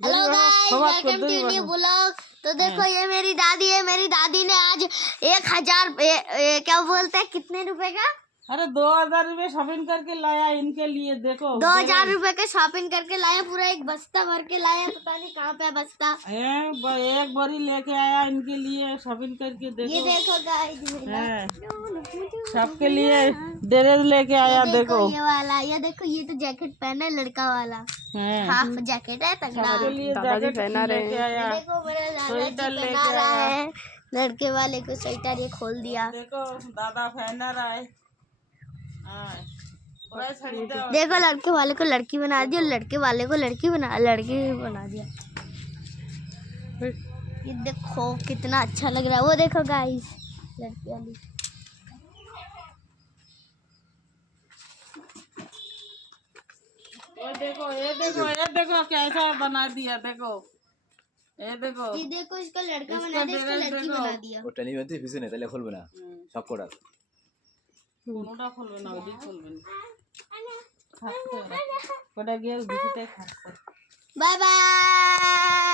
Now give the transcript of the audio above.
Hello guys, welcome to new blog. तो देखो ये मेरी दादी है। मेरी दादी ने आज 1000 क्या बोलते हैं कितने रुपए का? अरे 2000 रुपये शॉपिंग करके लाया इनके लिए। देखो 2000 रुपए का शॉपिंग करके लाया, पूरा एक बस्ता भर के लाया। पता नहीं कहाँ पे है बस्ता। एक बोरी लेके आया इनके लिए शॉपिंग करके। देखो ये देखो गाइस, सबके लिए ड्रेस लेके आया। देखो ये वाला, ये देखो, ये तो जैकेट पहना है लड़का वाला, हाफ जैकेट है तगड़ा। सबके लिए जैकेट पहना लेके आया। देखो मेरा दादा जी स्वेटर पहना लेके रहा आया। है लड़के वाले को स्वेटर, ये खोल दिया। देखो दादा पहना रहा है। देखो लड़के वाले को लड़की बना दिया, लड़के वाले को लड़की बना दिया। ये देखो कितना अच्छा लग रहा है। वो देखो गाइस, लड़की वाली। ये देखो कैसा बना दिया। देखो ये देखो इसका लड़का बना दिया, इसका लड़की बना दिया। ও টেনি বানতে পিছনে তাহলে খুলবে না সব কোটা কোনটা খুলবে না, ওদিক খুলবে না। খাচ্ছে ওরা। কোটা গিয়ে দিতে খাচ্ছে। Bye bye.